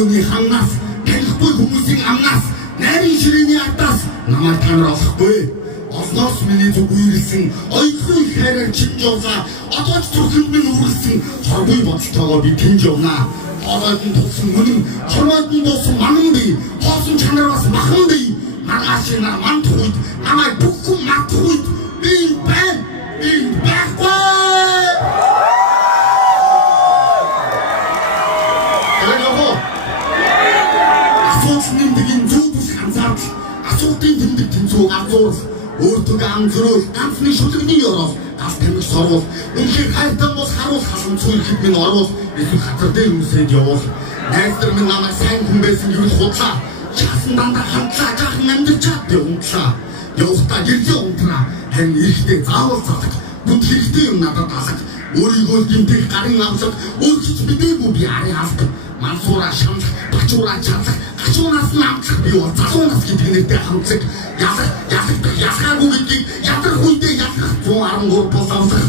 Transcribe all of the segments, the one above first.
Хүний хамнаас, танихгүй хүмүүсийн амнаас, найрын ширээний ардаас намайг танаар олохгүй. Олноос миний зүг үйрлсэн, ойрхон их хайраар чимж явлаа. Одоо ч зүрхэнд минь үргэлсэн, хорвой бодолтойгоо би тэнд явнаа. Хоолойдон тулсан мөнөн, хормойдон дуусан манан бий, хоосон чанар бас махан бий. Маргаашинаар мандах үед, намайг бүхэн мандах үед, би байна, би байхгүй. Асуудал нэмдгийн зөв бүс анзаарч, асуудын тэмдэг тэнцвэг анзуурах, өөртөө амзруул, ганцны шүлэгний орол, гал тамиг сорвол, үнхээр хайртай бос харуул халамцгүй ихэд минь орвол, эсвэл хатар дээр үсээд явуул. Найздар минь намайг сайн хүн байсан гэвэл худлаа. Чаасан дандаа хамтлаа, жаахан амьдарч чаддээ унтлаа. Явахдаа гэрдээ унтраа, харин эрэхтэй заавал залах, бүт хэрэгтэй юм надад алах. Өөрийгөө гэмтэх гарын авлага, өөрчилж мэдээгүй би арын алах. Мансуураа шамлах, бачуураа чалах, гачуунаас нь амтлах би бол залуунаас гэдэг нэртэй хамтлаг. Ялхаагүй гэдгийг ядрах үедээ ялхах 113 бос авлах.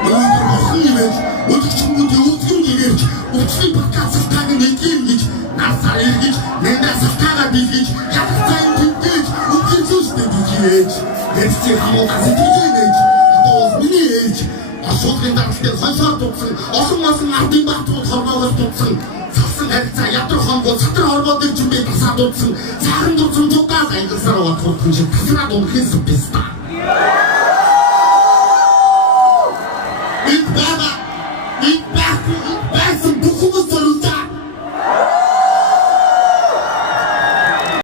Өнөөдөр мохон нэмээд, өдөгчмүүдийн өвдгөн нэмээрч, өвчлийн подкасталтайг нэгэн гэж, нарсаар эргэж, нэндээ салтайгаа бэлгэж, ялах зайн тэмдээж, өвдгөн зүйлстэй бижээж, ярьцыг хамуугаас итгэжэнэж, одоо бол миний ээж, ашуулгын даралтыг хонсоор дутсан, олон ардын баатууд хорвоогоос дутсан, салсан харилцаа ядрах хонгоо цатар хорвоодыг ч юм би тасаа дутсан, цаахан дутсан зугаас ангилсаар аваад хурдхан шиг тасраад унахын суписта. Бит баба